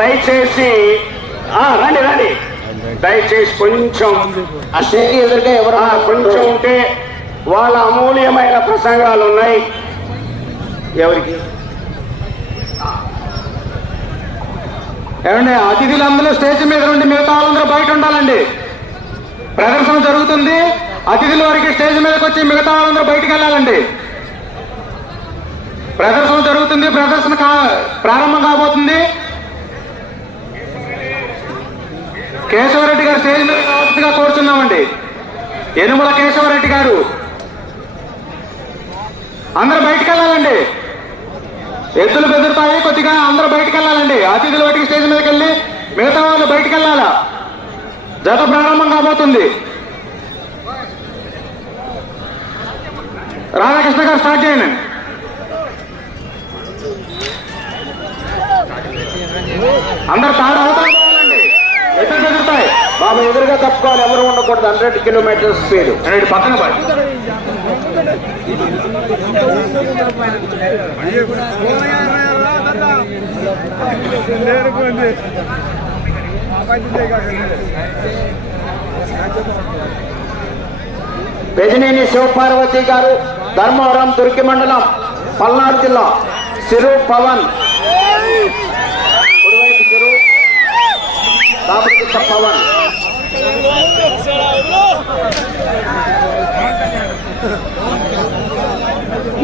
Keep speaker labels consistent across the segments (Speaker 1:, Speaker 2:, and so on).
Speaker 1: దయచేసి రండి రండి. దయచేసి కొంచెం
Speaker 2: ఎదురుగా ఎవరు
Speaker 1: కొంచెం ఉంటే వాళ్ళ అమూల్యమైన ప్రసంగాలు ఉన్నాయి. ఎవరికి?
Speaker 3: ఏమండి అతిథులందరూ స్టేజ్ మీద నుండి మిగతా వాళ్ళందరూ బయట ఉండాలండి. ప్రదర్శన జరుగుతుంది. అతిథుల వారికి స్టేజ్ మీదకి వచ్చి మిగతా వాళ్ళందరూ బయటికి వెళ్ళాలండి. ప్రదర్శన జరుగుతుంది. ప్రదర్శన ప్రారంభం కాబోతుంది. కేశవరెడ్డి గారు స్టేజ్ మీద కోరుతున్నామండి కోరుచున్నామండి. ఎనుమల కేశవరెడ్డి గారు. అందరూ బయటికి వెళ్ళాలండి ఎద్దులు బెదురుతాయి కొద్దిగా అందరూ బయటికి వెళ్ళాలండి అతిథులు వాటికి స్టేజ్ మీదకి వెళ్ళి మిగతా వాళ్ళు బయటికి వెళ్ళాలా జత ప్రారంభం కాబోతుంది. రాధాకృష్ణ గారు స్టార్ట్ చేయండి. అందరు తాడు అవుతారు పోవాలండి ఎద్దులు బెదురుతాయి
Speaker 2: బాబు ఎదురుగా తప్పుకోవాలి ఎవరు ఉండకూడదు. Hundred kilometre speed.
Speaker 3: పక్కన పడి.
Speaker 2: పెదినేని శివపార్వతి గారు ధర్మవరం దుర్గి మండలం పల్నాడు జిల్లా సిరు పవన్. కుడివైపు సిరు పవన్.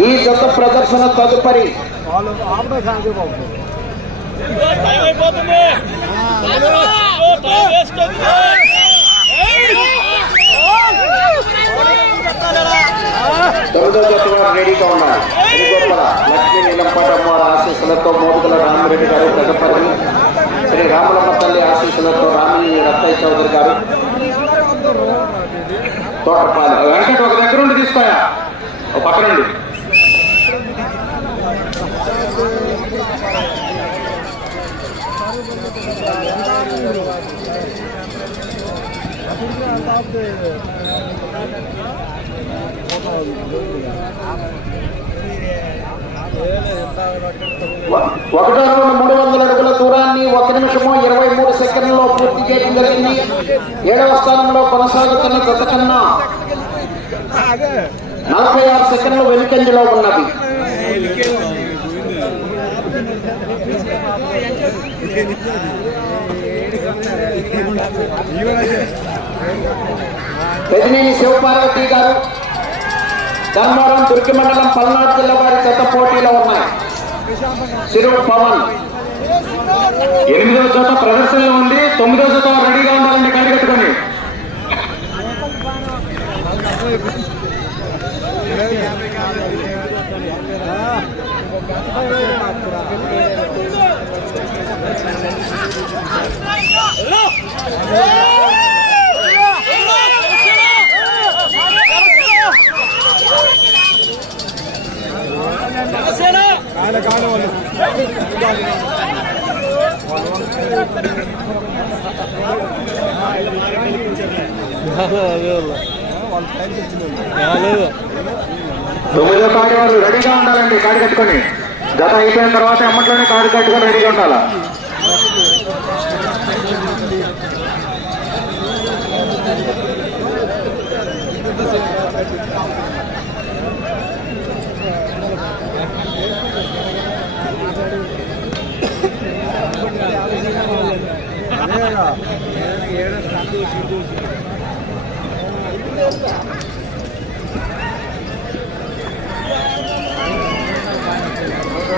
Speaker 2: ఈ జత ప్రదర్శన తదుపరి రెడీగా ఉన్నారు. లక్ష్మీ నిలంపటమ్మ ఆశీస్సులతో మోదుగుల రామిరెడ్డి గారు తదుపరి శ్రీ రామలమ్మ తల్లి ఆశీస్సులతో రామిని రత్తయ్య చౌదరి గారు తోటపాలు.
Speaker 3: వెంకట ఒక దగ్గర ఉండి తీసుకోయా? ఒక పక్క నుండి
Speaker 2: ఒకటో రౌండ్ మూడు వందల అడుగుల దూరాన్ని ఒక నిమిషము ఇరవై మూడు సెకండ్లో పూర్తి చేయడం జరిగింది. ఏడవ స్థానంలో కొనసాగుతున్న గత కన్నా నలభై ఆరు సెకండ్లు వెనుకంజలో ఉన్నది. పెదినేని శివపార్వతి గారు ధర్మవరం దుర్గి మండలం పల్నాడు జిల్లా వారి చెత్త పోటీలో ఉన్నాయి. సిరు పవన్.
Speaker 3: ఎనిమిదవ చోట ప్రదర్శనలో ఉంది. తొమ్మిదవ చోట రెడీగా ఉండాలండి కడి కట్టుకొని తొమ్మిదో తాటి వారు రెడీగా ఉండాలండి కాడి కట్టుకొని. గత అయిపోయిన తర్వాత ఎమ్మట్లోనే కాడి కట్టుకొని రెడీగా ఉండాలా?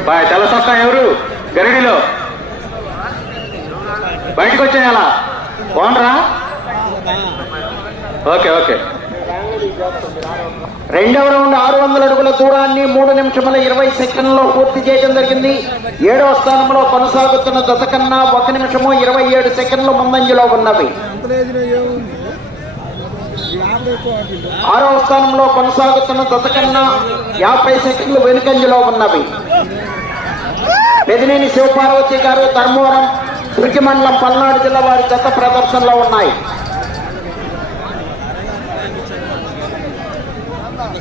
Speaker 3: బాయ్ తెల్ల సొక్క ఎవరు? గరిడిలో బయటకు ఎలా ఫోన్రా ఓకే ఓకే.
Speaker 2: రెండవ రౌండ్ ఆరు వందల అడుగుల దూరాన్ని మూడు నిమిషముల ఇరవై సెకండ్లలో పూర్తి చేయడం జరిగింది. ఏడవ స్థానంలో కొనసాగుతున్న దశ కన్నా ఒక నిమిషము ఇరవై ఏడు సెకండ్లు ముందంజలో ఉన్నవి. ఆరవ స్థానంలో కొనసాగుతున్న దశ కన్నా యాభై సెకండ్లు వెనుకంజలో ఉన్నవి. పెదినేని శివపార్వతి గారు ధర్మవరం తిరిగి మండలం పల్నాడు జిల్లా వారి గత ప్రదర్శనలో ఉన్నాయి.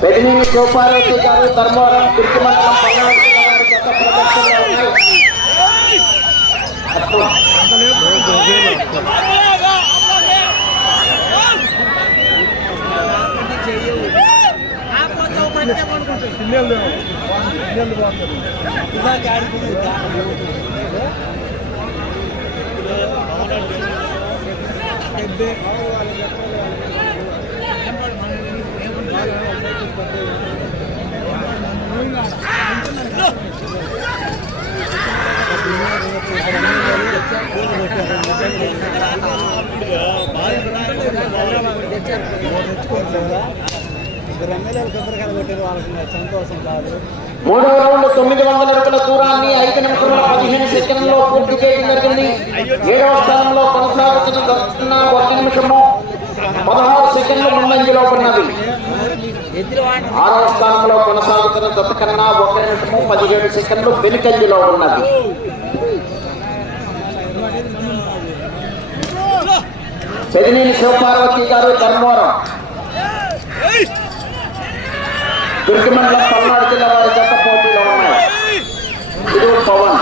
Speaker 2: పెదినేని శివపార్వతి గారు ధర్మవరం తిరుపతి మండలం పల్నాడు జిల్లా వారి జత ప్రదర్శనలో ఉన్నాయి. మూడవ రౌండ్ తొమ్మిది వందల అడుగుల దూరాన్ని ఐదు నిమిషముల పదిహేను సెకండ్లో పూర్తి చేయడం జరిగింది. ఏడవ స్థానంలో కొనసాగుతున్న దక్షిణ ఒక నిమిషము పదహారు సెకండ్లు ముందంజలో ఉన్నది. ఆరవ స్థానంలో కొనసాగుతున్న గత కన్నా ఒక నిమిషము పదిహేడు సెకండ్లు వెనుకంజలో ఉన్నది. పెదినేని శివపార్వతి గారు ధర్మవరం. దుర్గమండలం పల్నాడు జిల్లా వారి జత పోటీలో ఉన్నాయి. ఇది పవన్.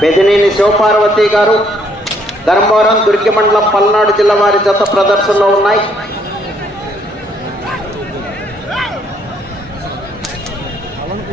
Speaker 2: పెదినేని శివపార్వతి గారు ధర్మవరం దుర్గి మండలం పల్నాడు జిల్లా వారి జత ప్రదర్శనలో ఉన్నాయి.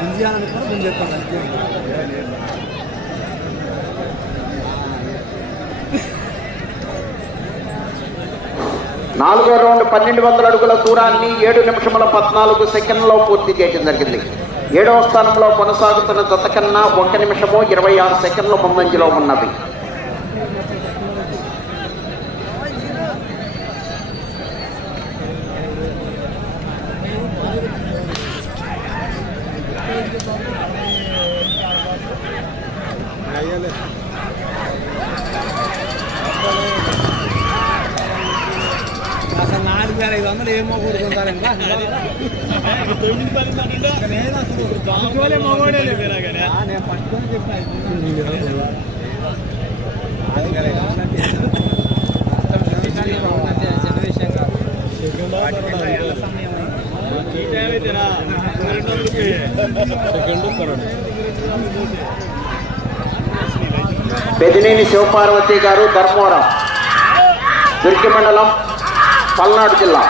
Speaker 4: ఇండియాని కూడా నేను చెప్తాను
Speaker 2: నాలుగో రౌండ్ పన్నెండు వందల అడుగుల దూరాన్ని ఏడు నిమిషముల పద్నాలుగు సెకండ్లో పూర్తి చేయడం జరిగింది. ఏడవ స్థానంలో కొనసాగుతున్న జత కన్నా ఒక నిమిషము ఇరవై ఆరు సెకండ్ల ముందంజలో ఉన్నవి
Speaker 4: అసలు నాలుగు వేల ఐదు వందలు ఏమో కూడుకుంటారండి
Speaker 5: తొమ్మిది పది మంది ఉండే
Speaker 4: నేను అసలు
Speaker 5: దాంట్లోనే మగవాడే లేదు.
Speaker 4: ఆ, నేను పట్టుకొని చెప్పిన నాలుగు వేల ఐదు వందలు అంటే చిన్న విషయం కాదు వాటి మీద ఎంత సమయం అయింది?
Speaker 5: ఈ టైం అయితేనా రెండు వందలకి
Speaker 2: పెదినేని శివపార్వతి గారు ధర్మవరం దుర్గి మండలం పల్నాడు జిల్లా.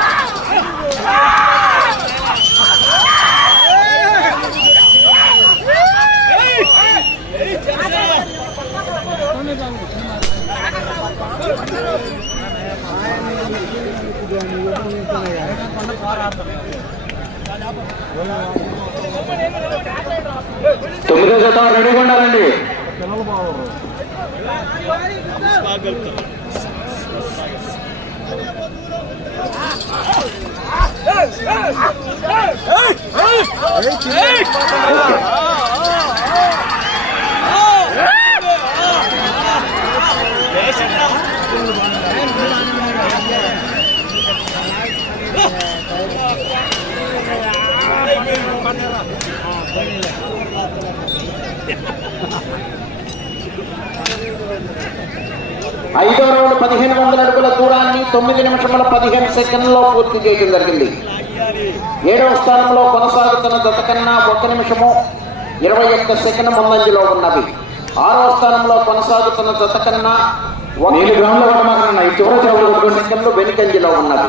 Speaker 3: తొమ్మిదో జత రెడీగా ఉండాలండి
Speaker 5: వేసిన
Speaker 2: ఐదో రౌండ్ పదిహేను వందల అడుగుల దూరాన్ని తొమ్మిది నిమిషముల పదిహేను సెకండ్లో పూర్తి చేయడం జరిగింది. ఏడవ స్థానంలో కొనసాగుతున్న జత కన్నా ఒక్క నిమిషము ఇరవై ఒక్క సెకండ్ ముందంజలో ఉన్నవి. ఆరవ స్థానంలో కొనసాగుతున్న జత కన్నా
Speaker 3: వెనుకంజలో ఉన్నది గ్రౌండ్లో కొట్టమాకన్నా ఈ చివరి చివరి కొట్టుకోండి
Speaker 2: సెకండ్లు వెనుకంజలో ఉన్నవి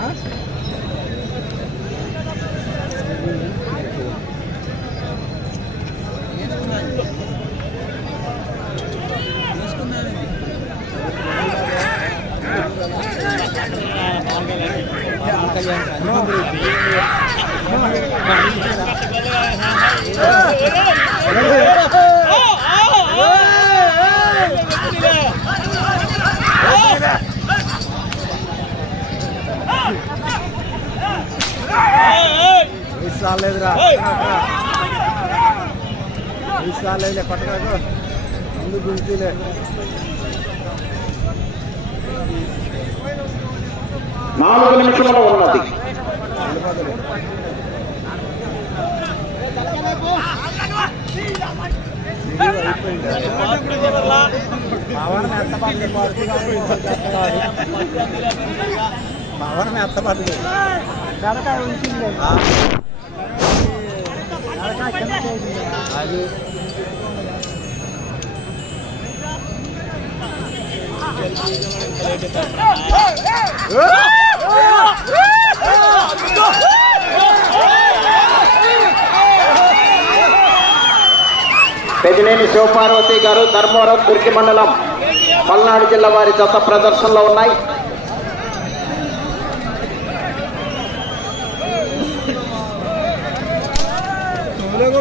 Speaker 2: Huh?
Speaker 4: రాలేదురా. రాలేదులే పట్టకాకు ముందు గుంజీలే
Speaker 2: నాలుగు నిమిషంలో ఉన్నది.
Speaker 4: పవన్ ఎంత పడ్డది అది
Speaker 2: పెదినేని శివపార్వతి గారు ధర్మవరం తుర్కి మండలం పల్నాడు జిల్లా వారి జత ప్రదర్శనలో ఉన్నాయి.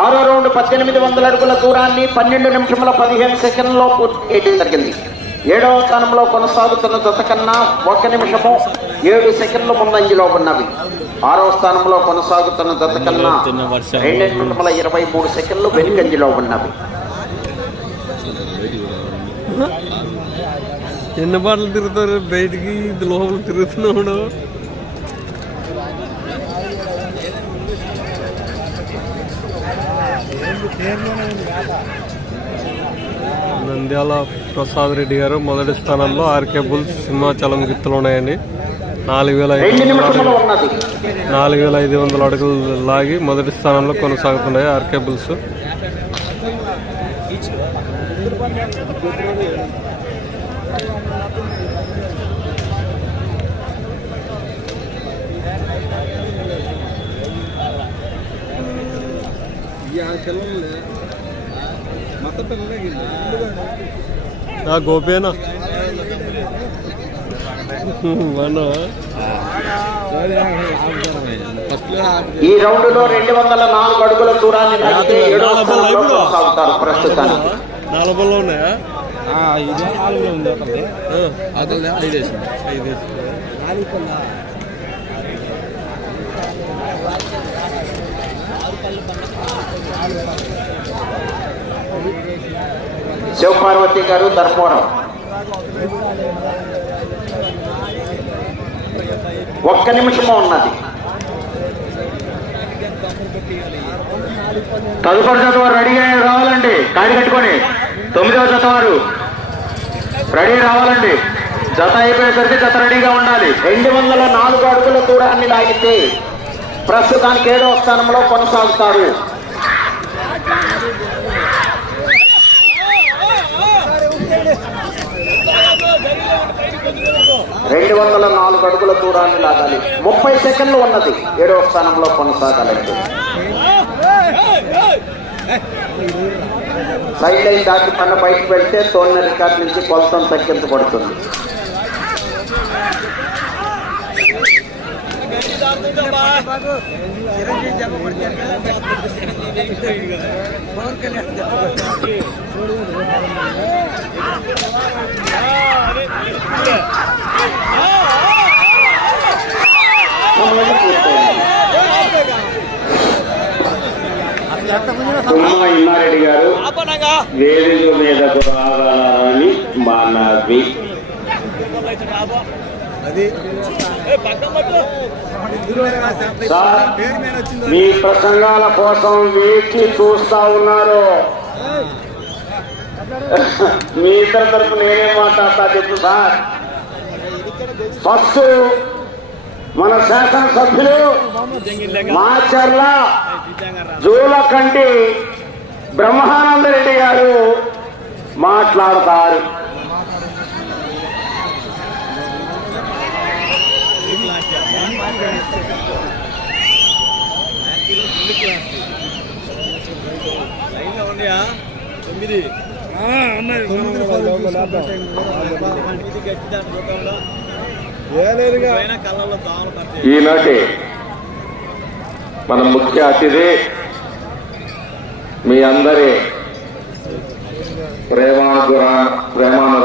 Speaker 2: ఆరో రౌండ్ పద్దెనిమిది వందల అడుగుల దూరాన్ని పన్నెండు నిమిషముల పదిహేను సెకండ్లో పూర్తి చేయడం జరిగింది. ఏడవ స్థానంలో కొనసాగుతున్న జత కన్నా ఒక నిమిషము ఏడు సెకండ్లు ముందంజలో ఉన్నవి. ఆరవ స్థానంలో కొనసాగుతున్న జత కన్నా రెండు నిమిషముల ఇరవై మూడు సెకండ్లు వెనుకంజలో ఉన్నవి.
Speaker 4: ఎన్ని బాటలు తిరుగుతారు? బయటికి లోపల తిరుగుతున్నాడు నంద్యాల ప్రసాద్ రెడ్డి గారు మొదటి స్థానంలో ఆర్కే బుల్స్ సింహాచలం గిత్తులు ఉన్నాయండి. నాలుగు వేల ఐదు వందల అడుగులు నాలుగు వేల ఐదు వందల అడుగులు లాగి మొదటి స్థానంలో కొనసాగుతున్నాయి ఆర్కే బుల్స్. ఆ గోపేనా? మన
Speaker 2: ఈ రౌండ్లో రెండు వందల నాలుగు అడుగుల దూరాన్ని నడిస్తే ఏడవ స్థానంలో కొనసాగుతారు ప్రస్తుతానికి.
Speaker 4: నలభైలో ఉన్నాయా?
Speaker 5: ఇదే నాలుగులో ఉంది ఒకటి. అతను ఐదేసి
Speaker 4: ఐదేసి
Speaker 2: శివపార్వతి గారు ధర్మవరం ఒక్క నిమిషము ఉన్నది.
Speaker 3: తదుపరి జత వారు రెడీగా రావాలండి. కాడి కట్టుకొని. తొమ్మిదవ జత వారు రెడీ రావాలండి. జత అయిపోయేసరికి జత రెడీగా ఉండాలి.
Speaker 2: రెండు వందల నాలుగు అడుగుల దూరాన్ని లాగితే ప్రస్తుతానికి ఏడవ స్థానంలో కొనసాగుతారు. రెండు వందల నాలుగు అడుగుల దూరాన్ని లాగాలి. ముప్పై సెకండ్లు ఉన్నది. ఏడవ స్థానంలో కొనసాగాలండి. సైడ్ లైన్ దాటి పన్న బయటకు వెళ్తే తోలిన రికార్డ్ నుంచి కొలతం తగ్గించబడుతుంది. సమయం పూర్తయింది.
Speaker 1: తుమ్మ ఇన్నారెడ్డి గారు. వేదిక మీదకు రాగలరని మనవి సార్ మీ ప్రసంగాల కోసం వేచి చూస్తా ఉన్నారు. మీ ఇద్దరి తరపు నేనే మాట్లాడతా చెప్పు సార్. ఫస్ట్ మన శాసనసభ్యులు మాచర్ల జూలకంటి బ్రహ్మానంద రెడ్డి గారు మాట్లాడతారు.
Speaker 4: ఈనాటి మన ముఖ్య అతిథి మీ అందరి ప్రేమానుగుణ ప్రేమాను